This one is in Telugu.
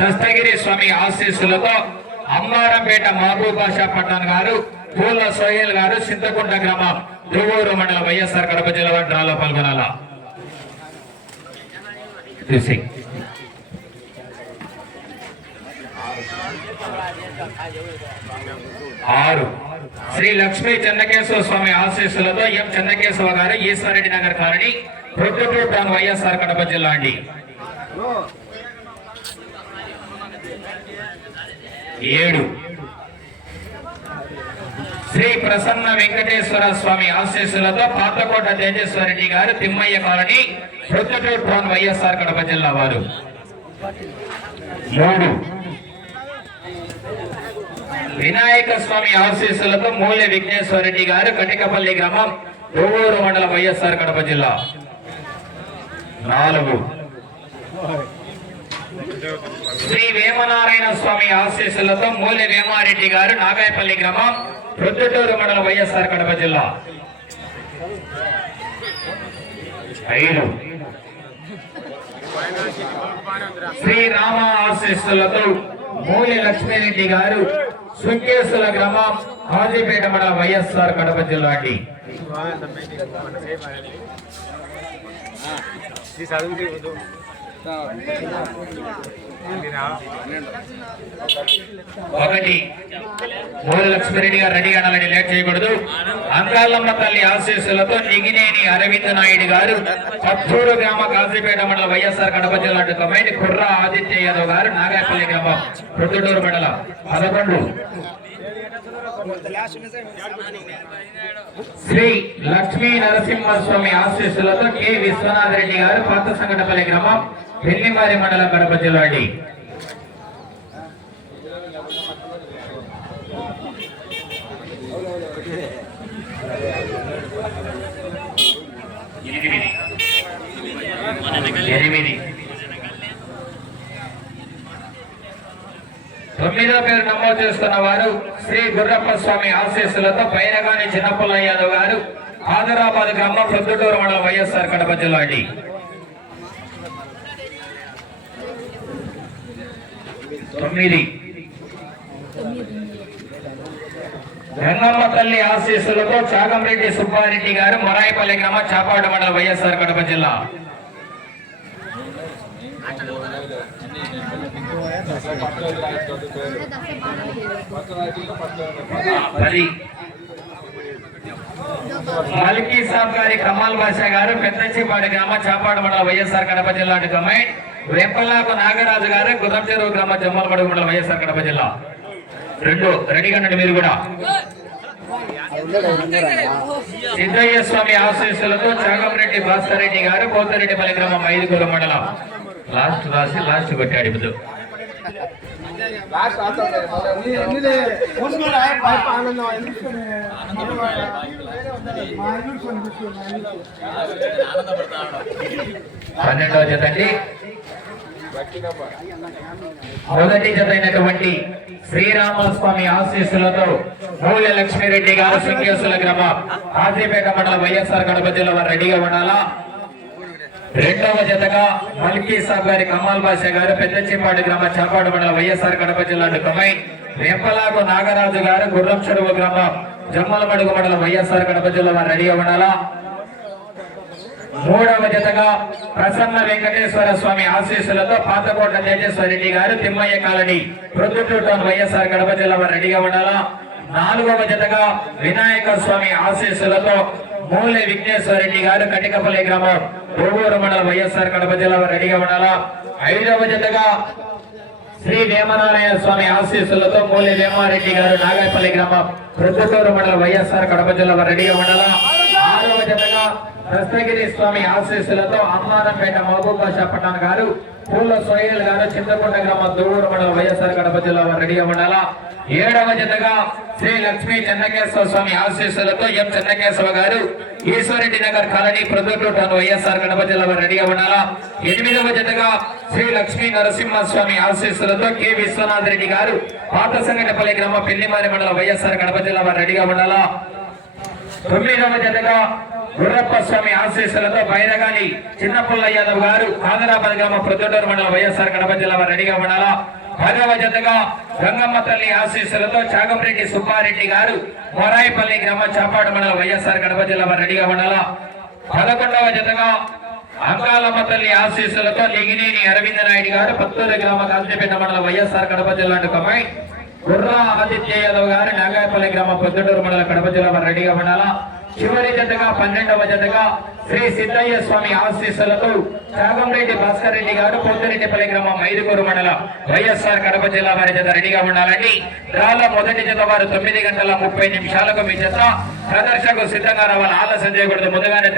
దస్తగిరి స్వామి ఆశీస్సులతో అమ్మారంపేట మహబూబ్ బాషా పఠాన్ గారు, పూల సోహెల్ గారు, చింతకుంట గ్రామం, దువ్వూరు మండలం, వైఎస్ఆర్ కడప జిల్లా డ్రాలో పాల్గొనాలా. ఆరు శ్రీ లక్ష్మీ చెన్నకేశవ స్వామి ఆశీస్సులతో ఎం చెన్నకేశవ గారు, ఈశ్వరెడ్డి నగర్ కాలనీ, ప్రొద్దుటూరు టౌన్, వైఎస్ఆర్ కడప జిల్లా అండి. 7 శ్రీ ప్రసన్న వెంకటేశ్వర స్వామి ఆశీస్సులతో పాతకోట తేజేశ్వరరెడ్డి గారు, తిమ్మయ్య కాలనీ, ప్రొద్దుటూరు టౌన్, వైఎస్ఆర్ కడప జిల్లా వారు. 3 వినాయక స్వామి ఆశీస్సులతో మూల్య విఘ్నేశ్వరరెడ్డి గారు, కటికపల్లి గ్రామం, దువ్వూరు మండలం, వైఎస్ఆర్ కడప జిల్లా. 4 శ్రీ వేమనారాయణ స్వామి ఆశీస్సులతో మూల్య వేమారెడ్డి గారు, నాగాయపల్లి గ్రామం, ప్రొద్దుటూరు మండలం, వైఎస్ఆర్ కడప జిల్లా. 5 శ్రీ రామ ఆశీస్సులతో మూల్య లక్ష్మీరెడ్డి గారు, సుంకేసుల గ్రామం, హాజీపేట మండలం, వైఎస్ఆర్ కడప జిల్లా అండి. 1 మూల లక్ష్మీరెడ్డి గారు రెడీ అనాలని లేట్ చేయకూడదు. అంకాలమ్మ తల్లి ఆశీస్సులతో నిగినేని అరవింద్ నాయుడు గారు, పచ్చూరు గ్రామ, కాజీపేట మండలం, వైఎస్ఆర్ కడప జిల్లా కమిటీ, కుర్ర ఆదిత్య యాదవ్ గారు, నాగాయపల్లి గ్రామం, ప్రొద్దుటూరు మండలం. 11 శ్రీ లక్ష్మీ నరసింహస్వామి ఆశీస్సులతో కె విశ్వనాథ రెడ్డి గారు, పాత సంగటపల్లి గ్రామం, పెళ్లిమారి మండలం, కడప జిల్లా అండి. 8 9వ పేరు నమోదు చేస్తున్న వారు శ్రీ గుర్రప్ప స్వామి ఆశీస్సులతో పైనగాని చిన్నపుల్ల యాదవ్ గారు, ఆదరాబాద్ గ్రామం, ప్రొద్దుటూరు మండలం, వైఎస్ఆర్ కడప జిల్లా అండి. 9 గంగమ్మ తల్లి ఆశీస్సులతో చాగంరెడ్డి సుబ్బారెడ్డి గారు, మొరాయిపల్లి గ్రామం, చాపాడు మండలం, వైఎస్ఆర్ కడప జిల్లా. 10 మల్కీ సాబ్ గారి, కమాల్ బాషా గారు, పెద్దచిపాడు గ్రామం, చాపాడు మండలం, వైఎస్ఆర్ కడప జిల్లా కమైండ్, వెంపల్లాకు నాగరాజు గారు, గుర్రం చెరువు గ్రామం, జమ్మలమడుగు మండలం, వైఎస్ఆర్ కడప జిల్లా. 2 రెడీగా ఉండండి మీరు కూడా. సిద్ధయ్య స్వామి ఆశీస్సులతో చాగంరెడ్డి భాస్కర్ రెడ్డి గారు, కోతరెడ్డిపల్లి గ్రామం, 5 మండలం. లాస్ట్ రాసి లాస్ట్ కొట్టాడు ఇప్పుడు. పన్నెండవ జత అండి. మొదటి జత అయినటువంటి శ్రీరామస్వామి ఆశీస్సులతో మూల్య లక్ష్మీరెడ్డి గారు, సుంకేసుల గ్రామం, హాజీపేట మండలం, వైఎస్ఆర్ కడప జిల్లా వారు రెడీగా ఉండాలా. రెండవ జతగా మల్కీ సాబ్ గారి, కమాల్ బాషా గారు, పెద్దచిపాడు గ్రామం, చాపాడు మండలం, వైఎస్ఆర్ కడప జిల్లా కమైండ్, వెంపలాకు నాగరాజు గారు, గుర్రం చెరువు గ్రామం, జమ్మలమడుగు మండలం, వైఎస్ఆర్ కడప జిల్లా వారు రెడీగా ఉండాలా. మూడవ జతగా ప్రసన్న వెంకటేశ్వర స్వామి ఆశీస్సులతో పాతకోట తేజేశ్వరరెడ్డి గారు, తిమ్మయ్య కాలనీ, ప్రొద్దుటూరు టౌన్, వైఎస్ఆర్ కడప జిల్లా వారు రెడీగా ఉండాలా. నాలుగవ జతగా వినాయక స్వామి ఆశీస్సులతో మూల్య విఘ్నేశ్వరరెడ్డి గారు, కటికపల్లి గ్రామం, దువ్వూరు మండలం, వైఎస్ఆర్ కడప జిల్లా వారు రెడీగా ఉండాలా. ఐదవ జతగా శ్రీ వేమనారాయణ స్వామి ఆశీస్సులతో మూల్య వేమారెడ్డి గారు, నాగాయపల్లి గ్రామం, ప్రొద్దుటూరు మండలం, వైఎస్ఆర్ కడప జిల్లా వారు రెడీగా ఉండాలా. ఆరవ జతగా దస్తగిరి స్వామి ఆశీస్సులతో అమ్మారంపేట మహబూబ్ బాషా పఠాన్ గారు, పూల సోహెల్ గారు, చింతకుంట గ్రామం, దువ్వూరు మండలం, వైఎస్ఆర్ కడప జిల్లా వారు రెడీగా ఉండాలా. ఏడవ జతగా శ్రీ లక్ష్మీ చెన్నకేశవ స్వామి ఆశీస్సులతో ఎం చెన్నకేశవ గారు, ఈశ్వరెడ్డి నగర్ కాలనీ, ప్రొద్దుటూరు టౌన్, వైఎస్ఆర్ కడప జిల్లా వారు రెడీగా ఉండాలా. ఎనిమిదవ జతగా శ్రీ లక్ష్మీ నరసింహ స్వామి ఆశీస్సులతో కె విశ్వనాథ్ రెడ్డి గారు, పాత సంగటపల్లి గ్రామం, పెళ్లిమారి మండలం, వైఎస్ఆర్ కడప జిల్లా వారు రెడీగా ఉండాలా. 9వ జతగా గుర్రప్ప స్వామి ఆశీస్సులతో బైరగాని చిన్నపుల్ల యాదవ్ గారు ఆంధ్రాబాద్ గ్రామ ప్రొద్దుటూరు మండలం వైఎస్ఆర్ కడప జిల్లా వారు రెడీగా ఉండాలా. 10వ జతగా గంగమ్మ తల్లి ఆశీస్సులతో చాగంరెడ్డి సుబ్బారెడ్డి గారు మొరాయిపల్లి గ్రామ చాపాడు మండలం వైఎస్ఆర్ కడప జిల్లా వారు రెడీగా ఉండాలా. 11వ జతగా అంకాలమ్మ తల్లి ఆశీస్సులతో లిగినేని అరవింద నాయుడు గారు పత్తూరు గ్రామ కాల్చిపేట మండలం వైఎస్ఆర్ కడప జిల్లా కమ్మాయి గుర్రా ఆదిత్య యాదవ్ గారు నాగాయపల్లి గ్రామ పొద్దుటూరు మండలం కడప జిల్లా వారు రెడీగా ఉండాలా. చివరి జతగా 12వ జతగా శ్రీ సిద్ధయ్య స్వామి ఆశీస్సులతో చాగంరెడ్డి భాస్కర్ రెడ్డి గారు పోతిరెడ్డిపల్లి గ్రామం మైదుకూరు మండలం వైఎస్ఆర్ కడప జిల్లా వారి జత రెడీగా ఉండాలండి. డ్రాలో మొదటి జత వారు 9 గంటల 30 నిమిషాలకు మీ జత ప్రదర్శనకు సిద్ధంగా రావాలి. ఆలస్యం చేయకూడదు. ముందుగానే